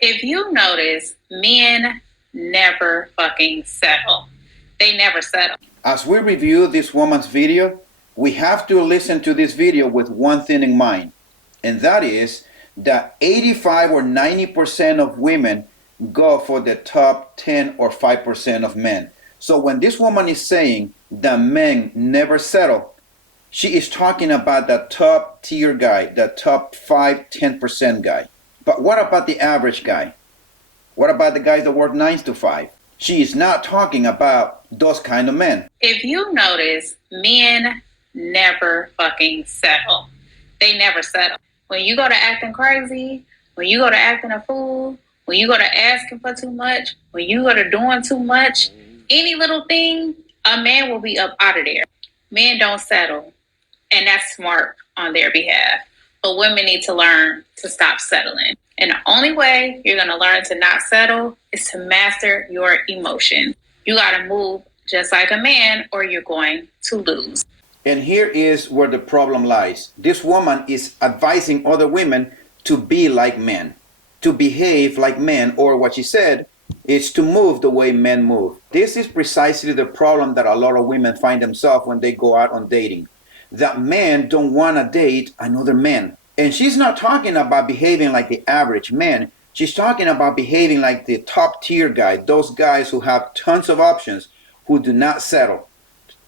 If you notice, men never fucking settle. They never settle. As we review this woman's video, we have to listen to this video with one thing in mind, and that is that 85 or 90% of women go for the top 10 or 5% of men. So when this woman is saying that men never settle, she is talking about the top tier guy, the top 5-10% guy. But what about the average guy? What about the guys that work 9 to 5? She is not talking about those kind of men. If you notice, men never fucking settle. They never settle. When you go to acting crazy, when you go to acting a fool, when you go to asking for too much, when you go to doing too much, any little thing, a man will be up out of there. Men don't settle, and that's smart on their behalf. But women need to learn to stop settling. And the only way you're going to learn to not settle is to master your emotions. You got to move just like a man, or you're going to lose. And here is where the problem lies. This woman is advising other women to be like men, to behave like men, or what she said is to move the way men move. This is precisely the problem that a lot of women find themselves when they go out on dating. That men don't want to date another man. And she's not talking about behaving like the average man. She's talking about behaving like the top tier guy, those guys who have tons of options, who do not settle.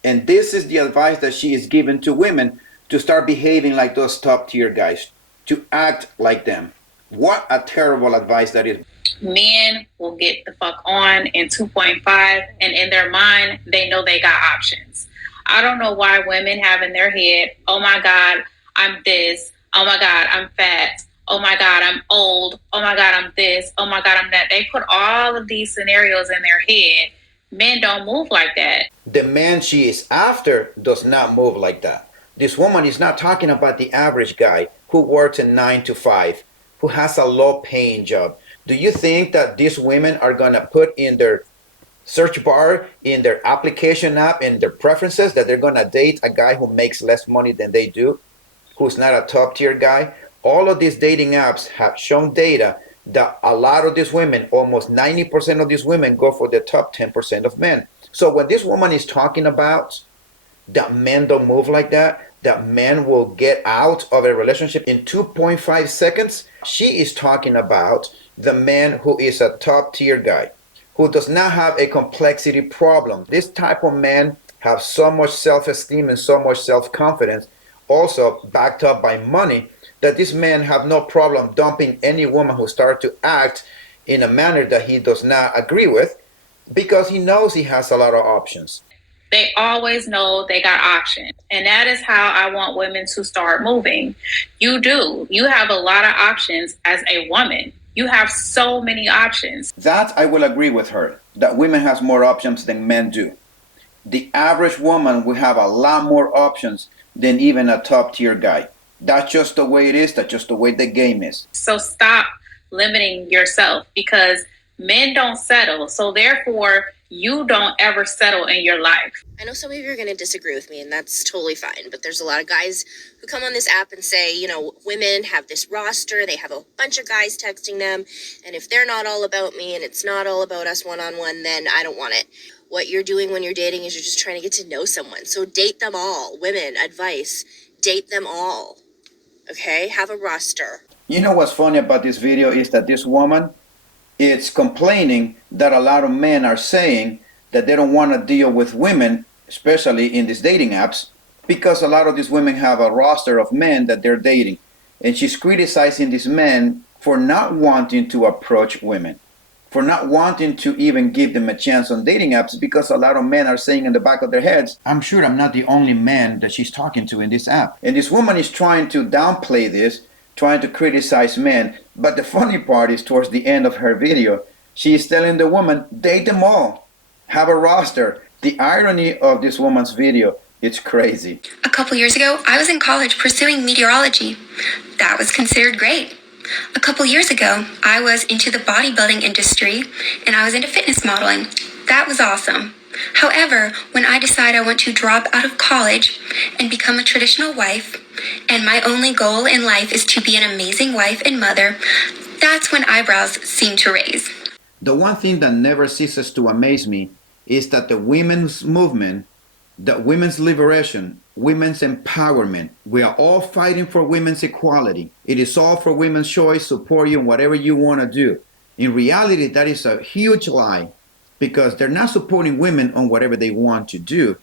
And this is the advice that she is giving to women, to start behaving like those top tier guys, to act like them. What a terrible advice that is. Men will get the fuck on in 2.5, and in their mind, they know they got options. I don't know why women have in their head, oh my God, I'm this. Oh my God, I'm fat. Oh my God, I'm old. Oh my God, I'm this. Oh my God, I'm that. They put all of these scenarios in their head. Men don't move like that. The man she is after does not move like that. This woman is not talking about the average guy who works a 9 to 5, who has a low paying job. Do you think that these women are going to put in their search bar, in their application app, in their preferences, that they're going to date a guy who makes less money than they do, who's not a top tier guy? All of these dating apps have shown data that a lot of these women, almost 90% of these women, go for the top 10% of men. So when this woman is talking about that men don't move like that men will get out of a relationship in 2.5 seconds, she is talking about the man who is a top tier guy, who does not have a complexity problem. This type of man have so much self-esteem and so much self-confidence, also backed up by money, that this man have no problem dumping any woman who starts to act in a manner that he does not agree with, because he knows he has a lot of options. They always know they got options. And that is how I want women to start moving. You do. You have a lot of options as a woman. You have so many options. That I will agree with her, that women has more options than men do. The average woman will have a lot more options than even a top tier guy. That's just the way it is. That's just the way the game is. So stop limiting yourself, because men don't settle. So therefore, you don't ever settle in your life. I know some of you are going to disagree with me, and that's totally fine. But there's a lot of guys who come on this app and say, you know, women have this roster. They have a bunch of guys texting them. And if they're not all about me and it's not all about us one-on-one, then I don't want it. What you're doing when you're dating is you're just trying to get to know someone. So date them all. Women, advice, date them all. Okay? Have a roster. You know what's funny about this video is that this woman is complaining that a lot of men are saying that they don't want to deal with women, especially in these dating apps, because a lot of these women have a roster of men that they're dating. And she's criticizing these men for not wanting to approach women, for not wanting to even give them a chance on dating apps, because a lot of men are saying in the back of their heads, I'm sure I'm not the only man that she's talking to in this app. And this woman is trying to downplay this, trying to criticize men. But the funny part is, towards the end of her video, she is telling the woman, date them all, have a roster. The irony of this woman's video, it's crazy. A couple years ago, I was in college pursuing meteorology. That was considered great. A couple years ago, I was into the bodybuilding industry and I was into fitness modeling. That was awesome. However, when I decide I want to drop out of college and become a traditional wife, and my only goal in life is to be an amazing wife and mother, That's when eyebrows seem to raise. The one thing that never ceases to amaze me is that the women's movement, the women's liberation, women's empowerment, we are all fighting for women's equality. It is all for women's choice, support you in whatever you want to do. In reality, that is a huge lie because they're not supporting women on whatever they want to do.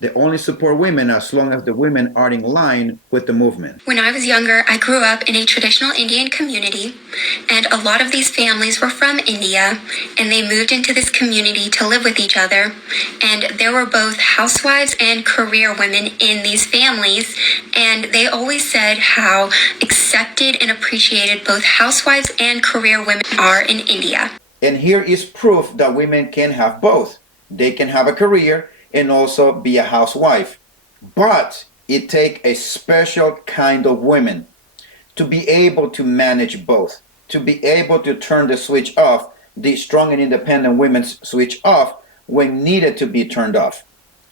They only support women as long as the women are in line with the movement. When I was younger, I grew up in a traditional Indian community, and a lot of these families were from India, and they moved into this community to live with each other. And there were both housewives and career women in these families, and they always said how accepted and appreciated both housewives and career women are in India. And here is proof that women can have both. They can have a career and also be a housewife. But it takes a special kind of women to be able to manage both, to be able to turn the switch off, the strong and independent women's switch off when needed to be turned off.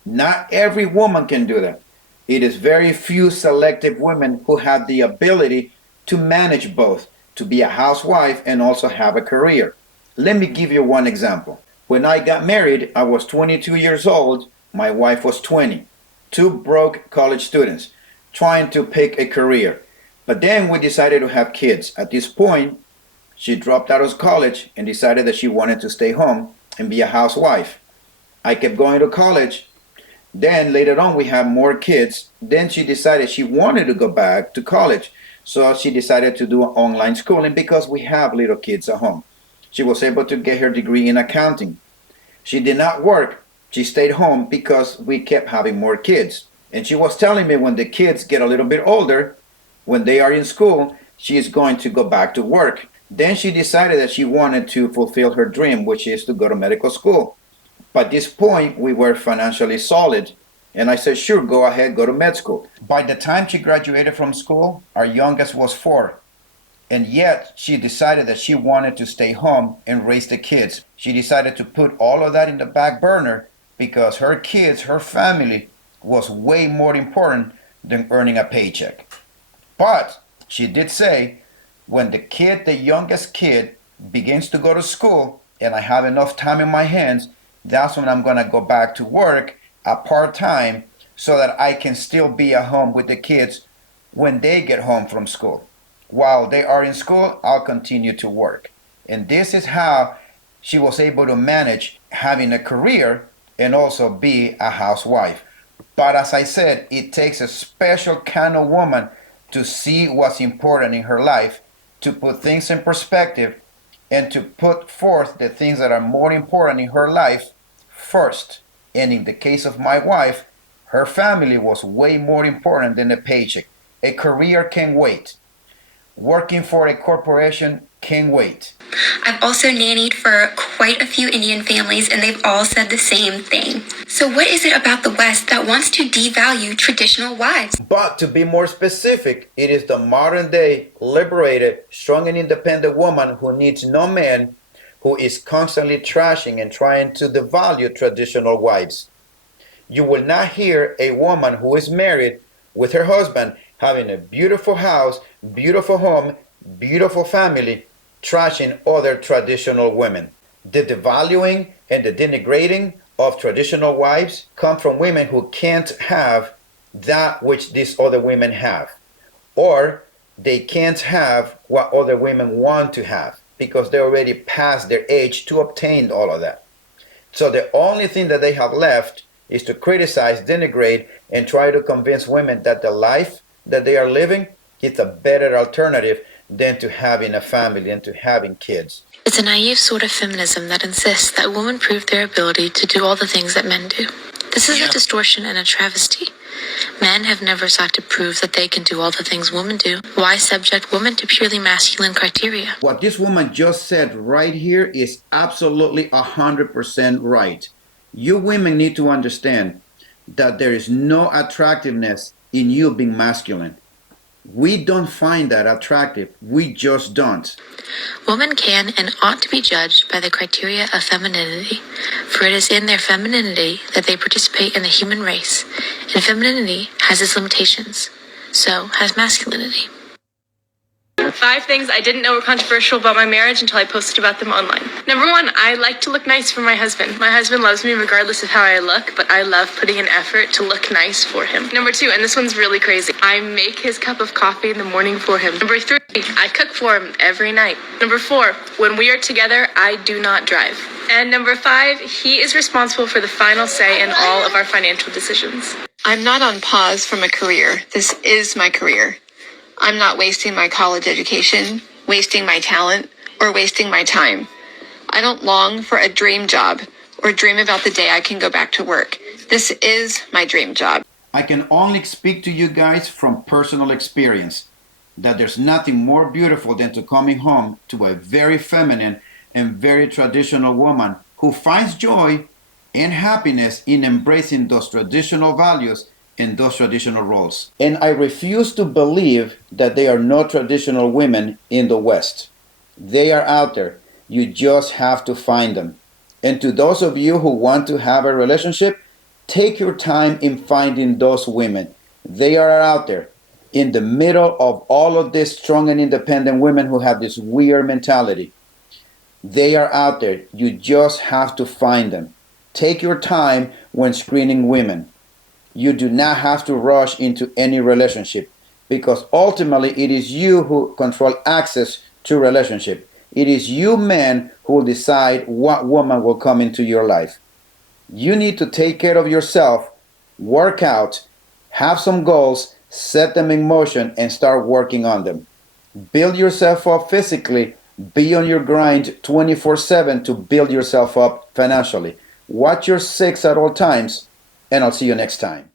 Not every woman can do that. It is very few selective women who have the ability to manage both, to be a housewife and also have a career. Let me give you one example. When I got married, I was 22 years old. My wife was 20. Two broke college students trying to pick a career. But then we decided to have kids. At this point, she dropped out of college and decided that she wanted to stay home and be a housewife. I kept going to college. Then later on, we had more kids. Then she decided she wanted to go back to college. So she decided to do online schooling because we have little kids at home. She was able to get her degree in accounting. She did not work. She stayed home because we kept having more kids. And she was telling me when the kids get a little bit older, when they are in school, she is going to go back to work. Then she decided that she wanted to fulfill her dream, which is to go to medical school. By this point, we were financially solid. And I said, sure, go ahead, go to med school. By the time she graduated from school, our youngest was 4. And yet, she decided that she wanted to stay home and raise the kids. She decided to put all of that in the back burner because her kids, her family, was way more important than earning a paycheck. But she did say, when the youngest kid, begins to go to school and I have enough time in my hands, that's when I'm going to go back to work at part-time so that I can still be at home with the kids when they get home from school. While they are in school, I'll continue to work. And this is how she was able to manage having a career and also be a housewife. But as I said, it takes a special kind of woman to see what's important in her life, to put things in perspective, and to put forth the things that are more important in her life first. And in the case of my wife, her family was way more important than a paycheck. A career can wait. Working for a corporation can wait. I've also nannied for quite a few Indian families, and they've all said the same thing. So what is it about the West that wants to devalue traditional wives? But to be more specific, it is the modern day, liberated, strong and independent woman who needs no man, who is constantly trashing and trying to devalue traditional wives. You will not hear a woman who is married with her husband having a beautiful house, beautiful home, beautiful family, trashing other traditional women. The devaluing and the denigrating of traditional wives come from women who can't have that which these other women have, or they can't have what other women want to have because they're already past their age to obtain all of that. So the only thing that they have left is to criticize, denigrate, and try to convince women that the life that they are living is a better alternative than to having a family and to having kids. It's a naive sort of feminism that insists that women prove their ability to do all the things that men do. This is a distortion and a travesty. Men have never sought to prove that they can do all the things women do. Why subject women to purely masculine criteria? What this woman just said right here is absolutely 100% right. You women need to understand that there is no attractiveness in you being masculine. We don't find that attractive. We just don't. Women can and ought to be judged by the criteria of femininity, for it is in their femininity that they participate in the human race, and femininity has its limitations. So has masculinity. 5 things I didn't know were controversial about my marriage until I posted about them online. Number 1, I like to look nice for my husband. My husband loves me regardless of how I look, but I love putting an effort to look nice for him. Number 2, and this one's really crazy, I make his cup of coffee in the morning for him. Number 3, I cook for him every night. Number 4, when we are together, I do not drive. And number 5, he is responsible for the final say in all of our financial decisions. I'm not on pause from a career. This is my career. I'm not wasting my college education, wasting my talent, or wasting my time. I don't long for a dream job or dream about the day I can go back to work. This is my dream job. I can only speak to you guys from personal experience that there's nothing more beautiful than to coming home to a very feminine and very traditional woman who finds joy and happiness in embracing those traditional values and those traditional roles. And I refuse to believe that there are no traditional women in the West. They are out there. You just have to find them. And to those of you who want to have a relationship, take your time in finding those women. They are out there in the middle of all of these strong and independent women who have this weird mentality. They are out there. You just have to find them. Take your time when screening women. You do not have to rush into any relationship because ultimately it is you who control access to relationship. It is you men who will decide what woman will come into your life. You need to take care of yourself, work out, have some goals, set them in motion, and start working on them. Build yourself up physically. Be on your grind 24/7 to build yourself up financially. Watch your six at all times, and I'll see you next time.